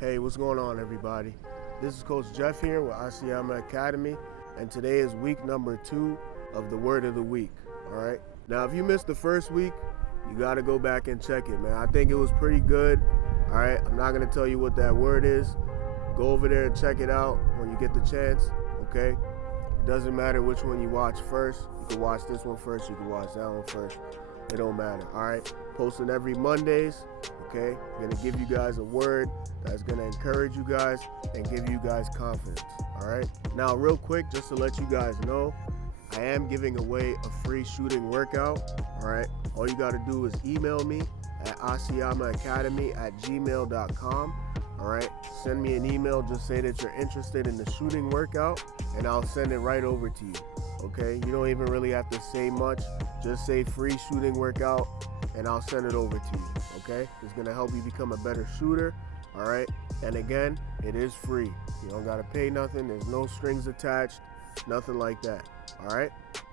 Hey, what's going on, everybody? This is Coach Jeff here with Asiyama Academy, and today is week number 2 of the Word of the Week. All right. Now, if you missed the first week, you got to go back and check it, man. I think it was pretty good. All right. I'm not going to tell you what that word is. Go over there and check it out when you get the chance. Okay. It doesn't matter which one you watch first. You can watch this one first. You can watch that one first. It don't matter. All right. Posting every Mondays. Okay. I'm gonna give you guys a word that's gonna encourage you guys and give you guys confidence. All right. Now, real quick, just to let you guys know, I am giving away a free shooting workout. All right. All you gotta do is email me at asiyamaacademy@gmail.com. All right. Send me an email. Just say that you're interested in the shooting workout, and I'll send it right over to you. Okay. You don't even really have to say much. Just say free shooting workout, and I'll send it over to you. Okay. It's gonna help you become a better shooter. All right. And again, it is free. You don't gotta pay nothing. There's no strings attached. Nothing like that. All right.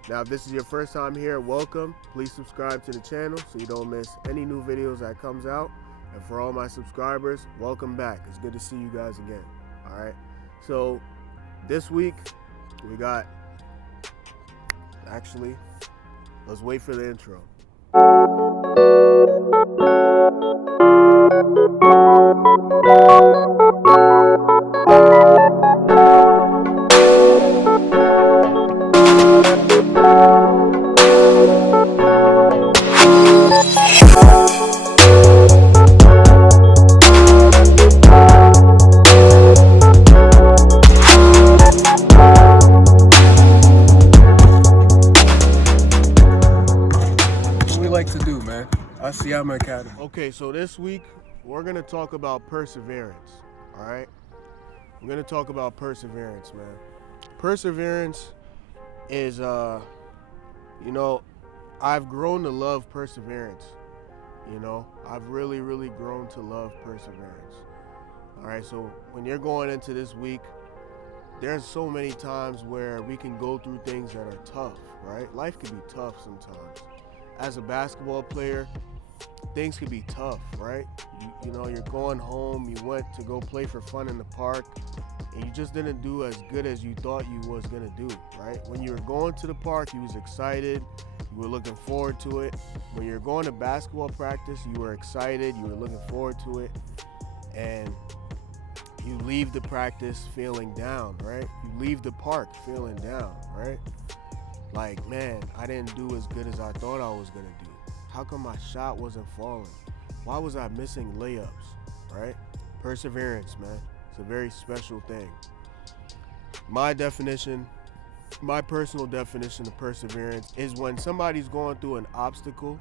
Now, if this is your first time here, welcome. Please subscribe to the channel so you don't miss any new videos that comes out. And for all my subscribers, welcome back. It's good to see you guys again. All right. So this week we got, actually, let's wait for the intro. Asiyama Academy. Okay, so this week we're gonna talk about perseverance. All right, we're gonna talk about perseverance, man. Perseverance is, I've grown to love perseverance. I've really grown to love perseverance. All right, so when you're going into this week, there's so many times where we can go through things that are tough, right? Life can be tough sometimes. As a basketball player, things can be tough, right? You're going home, you went to go play for fun in the park, and you just didn't do as good as you thought you was gonna do, right? When you were going to the park, you was excited, you were looking forward to it. When you're going to basketball practice, you were excited, you were looking forward to it, and you leave the practice feeling down, right? You leave the park feeling down, right? Like, man, I didn't do as good as I thought I was gonna do. How come my shot wasn't falling? Why was I missing layups, right? Perseverance, man. It's a very special thing. My personal definition of perseverance is when somebody's going through an obstacle,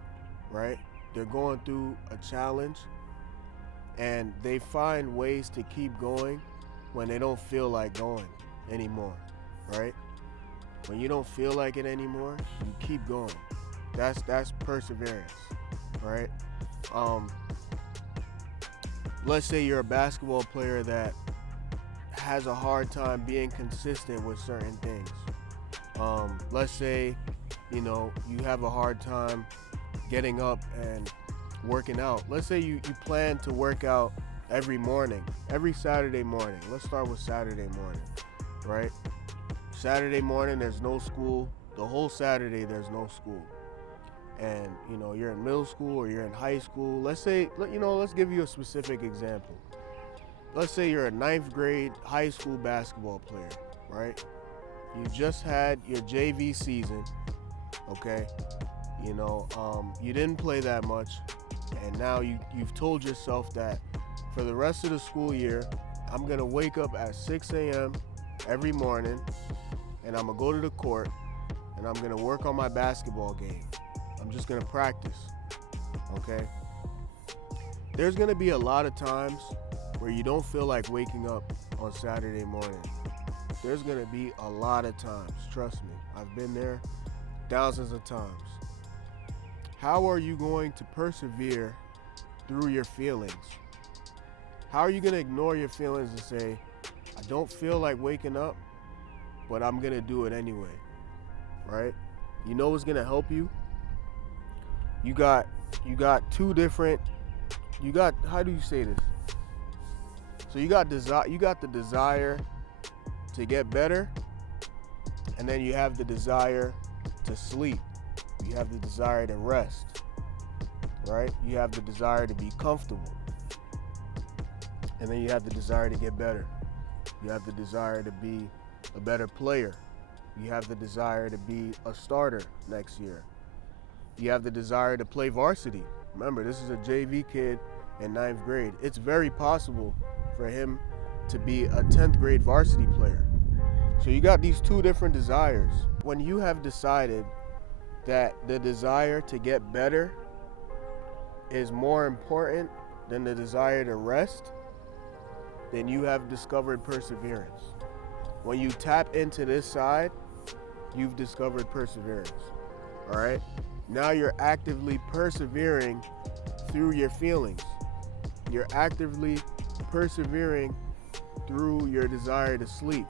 right? They're going through a challenge, and they find ways to keep going when they don't feel like going anymore, right? When you don't feel like it anymore, you keep going. That's perseverance, right? Let's say you're a basketball player that has a hard time being consistent with certain things. Let's say, you have a hard time getting up and working out. Let's say you plan to work out every morning, every Saturday morning. Let's start with Saturday morning, right? Saturday morning, there's no school. The whole Saturday, there's no school. And, you're in middle school or you're in high school. Let's say, let's give you a specific example. Let's say you're a 9th grade high school basketball player, right? You just had your JV season, okay? You didn't play that much. And now you've told yourself that for the rest of the school year, I'm going to wake up at 6 a.m. every morning, and I'm going to go to the court, and I'm going to work on my basketball game. I'm just going to practice, okay? There's going to be a lot of times where you don't feel like waking up on Saturday morning. There's going to be a lot of times, trust me. I've been there thousands of times. How are you going to persevere through your feelings? How are you going to ignore your feelings and say, I don't feel like waking up, but I'm going to do it anyway, right? You know what's going to help you? You got two different, how do you say this? So you got the desire to get better, and then you have the desire to sleep. You have the desire to rest, right? You have the desire to be comfortable. And then you have the desire to get better. You have the desire to be a better player. You have the desire to be a starter next year. You have the desire to play varsity. Remember, this is a JV kid in 9th grade. It's very possible for him to be a 10th grade varsity player. So you got these two different desires. When you have decided that the desire to get better is more important than the desire to rest, then you have discovered perseverance. When you tap into this side, you've discovered perseverance, all right? Now you're actively persevering through your feelings. You're actively persevering through your desire to sleep.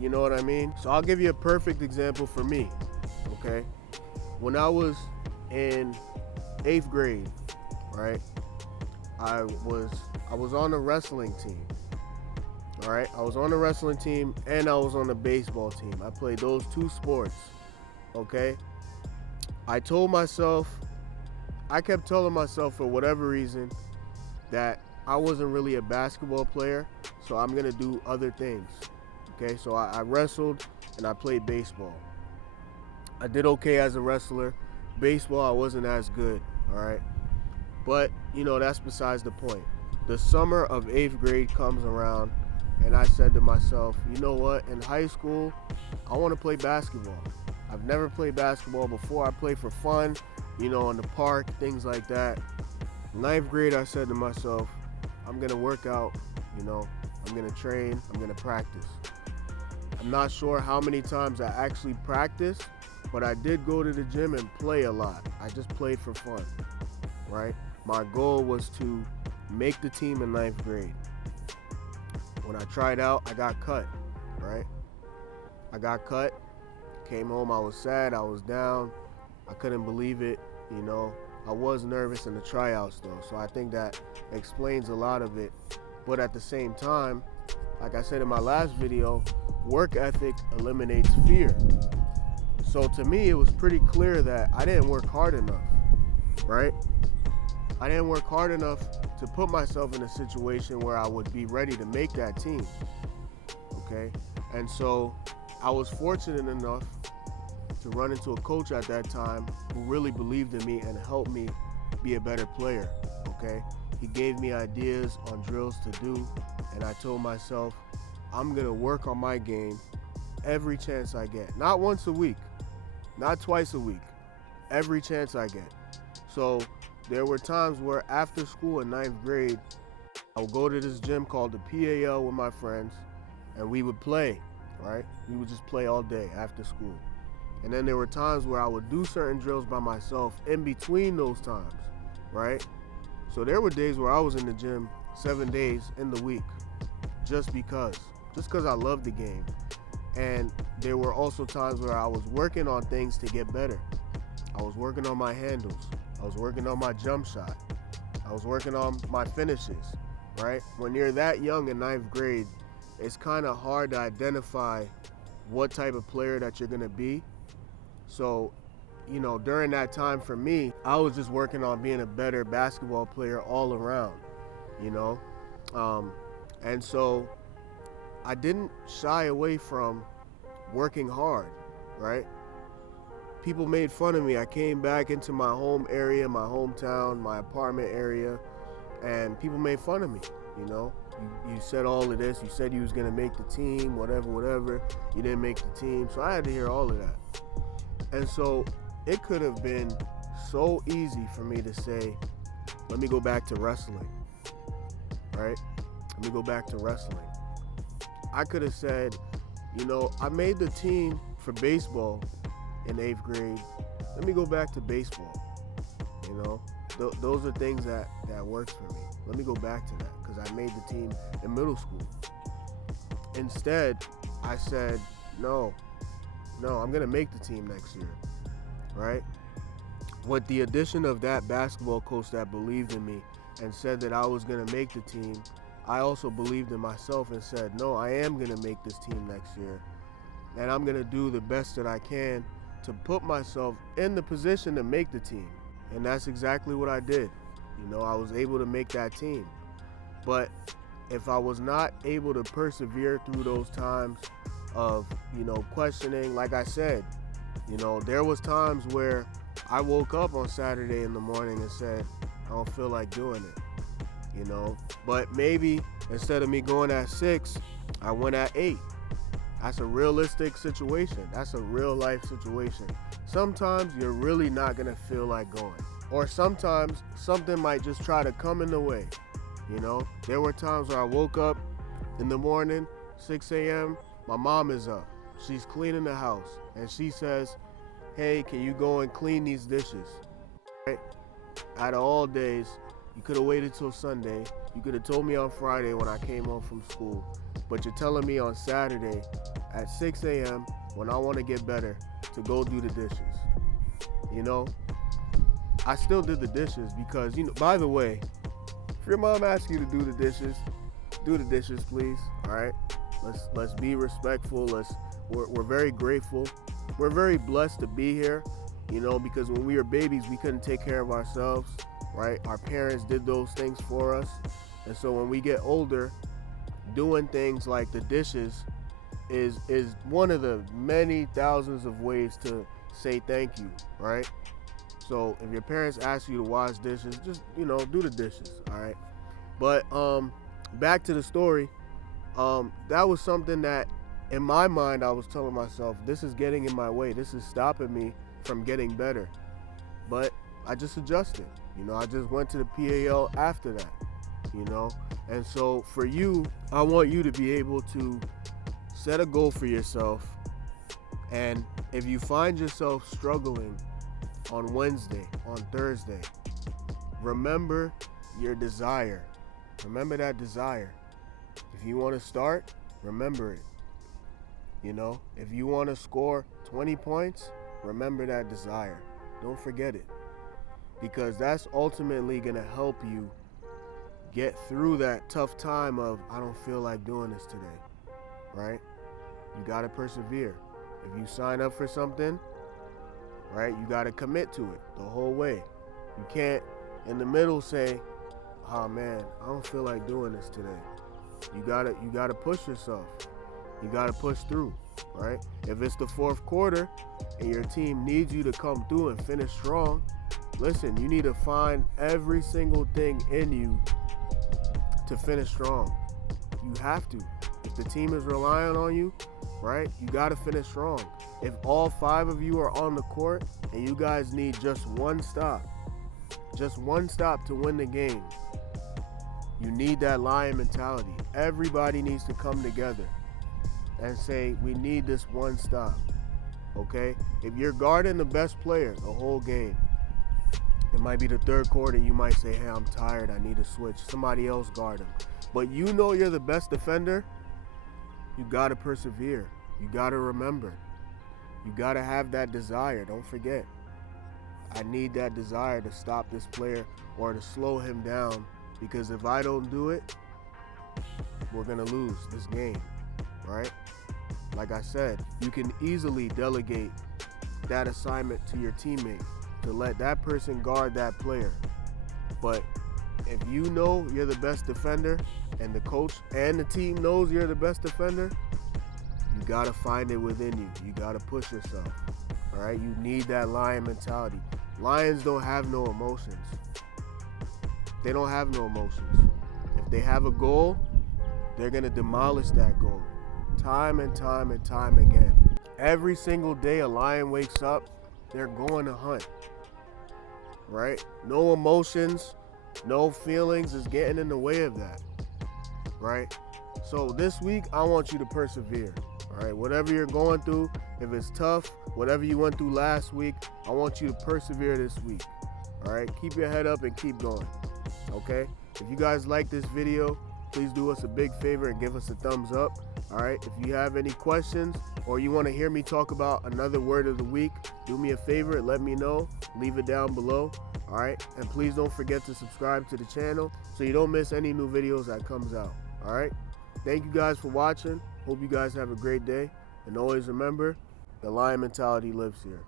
You know what I mean? So I'll give you a perfect example for me, okay? When I was in 8th grade, right, I was on a wrestling team, all right? I was on the wrestling team and I was on the baseball team. I played those two sports, okay? I kept telling myself for whatever reason that I wasn't really a basketball player, so I'm gonna do other things, okay? So I wrestled and I played baseball. I did okay as a wrestler. Baseball, I wasn't as good, all right? But, you know, that's besides the point. The summer of 8th grade comes around and I said to myself, you know what, in high school, I want to play basketball. I've never played basketball before. I play for fun, you know, in the park, things like that. 9th grade, I said to myself, I'm going to work out, you know, I'm going to train, I'm going to practice. I'm not sure how many times I actually practiced, but I did go to the gym and play a lot. I just played for fun, right? My goal was to make the team in 9th grade. When I tried out, I got cut, right? I got cut, came home, I was sad, I was down, I couldn't believe it, you know. I was nervous in the tryouts though, so I think that explains a lot of it. But at the same time, like I said in my last video, work ethic eliminates fear. So to me, it was pretty clear that I didn't work hard enough, right? I didn't work hard enough to put myself in a situation where I would be ready to make that team, okay? And so I was fortunate enough to run into a coach at that time who really believed in me and helped me be a better player, okay? He gave me ideas on drills to do, and I told myself, I'm gonna work on my game every chance I get. Not once a week, not twice a week, every chance I get. So there were times where after school in 9th grade, I would go to this gym called the PAL with my friends, and we would play, right? We would just play all day after school. And then there were times where I would do certain drills by myself in between those times, right? So there were days where I was in the gym 7 days in the week, just because I loved the game. And there were also times where I was working on things to get better. I was working on my handles. I was working on my jump shot. I was working on my finishes, right? When you're that young in 9th grade, it's kind of hard to identify what type of player that you're gonna be. So, you know, during that time for me, I was just working on being a better basketball player all around, you know? And so I didn't shy away from working hard, right? People made fun of me. I came back into my home area, my hometown, my apartment area, and people made fun of me, you know? You said all of this. You said you was going to make the team, whatever. You didn't make the team. So I had to hear all of that. And so it could have been so easy for me to say, let me go back to wrestling, right? Let me go back to wrestling. I could have said, you know, I made the team for baseball in 8th grade. Let me go back to baseball, you know? Those are things that works for me. Let me go back to that because I made the team in middle school. Instead, I said, no, I'm gonna make the team next year, right? With the addition of that basketball coach that believed in me and said that I was gonna make the team, I also believed in myself and said, no, I am going to make this team next year. And I'm going to do the best that I can to put myself in the position to make the team. And that's exactly what I did. You know, I was able to make that team. But if I was not able to persevere through those times of, you know, questioning, like I said, you know, there was times where I woke up on Saturday in the morning and said, I don't feel like doing it, you know. But maybe instead of me going at 6, I went at 8. That's a realistic situation. That's a real life situation. Sometimes you're really not gonna feel like going. Or sometimes something might just try to come in the way. You know, there were times where I woke up in the morning, 6 a.m., my mom is up. She's cleaning the house. And she says, hey, can you go and clean these dishes? Right? Out of all days, you could have waited till Sunday. You could have told me on Friday when I came home from school. But you're telling me on Saturday at 6 a.m. when I want to get better to go do the dishes. You know, I still did the dishes because, you know, by the way, if your mom asks you to do the dishes, please. All right. Let's be respectful. We're very grateful. We're very blessed to be here, you know, because when we were babies, we couldn't take care of ourselves, right? Our parents did those things for us. And so when we get older, doing things like the dishes is one of the many thousands of ways to say thank you, right? So if your parents ask you to wash dishes, just, you know, do the dishes, all right? But back to the story, that was something that in my mind I was telling myself, this is getting in my way. This is stopping me from getting better. But I just adjusted. You know, I just went to the PAL after that, you know? And so for you, I want you to be able to set a goal for yourself. And if you find yourself struggling on Wednesday, on Thursday, remember your desire. Remember that desire. If you want to start, remember it. You know, if you want to score 20 points, remember that desire. Don't forget it. Because that's ultimately going to help you get through that tough time of, I don't feel like doing this today, right? You got to persevere. If you sign up for something, right, you got to commit to it the whole way. You can't in the middle say, oh man, I don't feel like doing this today. You gotta push yourself. You gotta push through, right? If it's the fourth quarter and your team needs you to come through and finish strong, listen, you need to find every single thing in you to finish strong. You have to. If the team is relying on you, right, you gotta finish strong. If all 5 of you are on the court and you guys need just one stop to win the game, you need that lion mentality. Everybody needs to come together and say, we need this one stop, okay? If you're guarding the best player the whole game, it might be the third quarter, you might say, hey, I'm tired, I need to switch. Somebody else guard him. But you know you're the best defender, you gotta persevere. You gotta remember. You gotta have that desire, don't forget. I need that desire to stop this player or to slow him down, because if I don't do it, we're gonna lose this game, right? Like I said, you can easily delegate that assignment to your teammate to let that person guard that player. But if you know you're the best defender and the coach and the team knows you're the best defender, you gotta find it within you. You gotta push yourself, all right? You need that lion mentality. Lions don't have no emotions. They don't have no emotions. If they have a goal, they're gonna demolish that goal time and time and time again. Every single day a lion wakes up, they're going to hunt, right? No emotions, no feelings is getting in the way of that, right? So this week, I want you to persevere, all right? Whatever you're going through, if it's tough, whatever you went through last week, I want you to persevere this week, all right? Keep your head up and keep going, okay? If you guys like this video, please do us a big favor and give us a thumbs up. All right, if you have any questions or you want to hear me talk about another word of the week, do me a favor and let me know. Leave it down below. All right, and please don't forget to subscribe to the channel so you don't miss any new videos that comes out. All right, thank you guys for watching. Hope you guys have a great day, and always remember, the lion mentality lives here.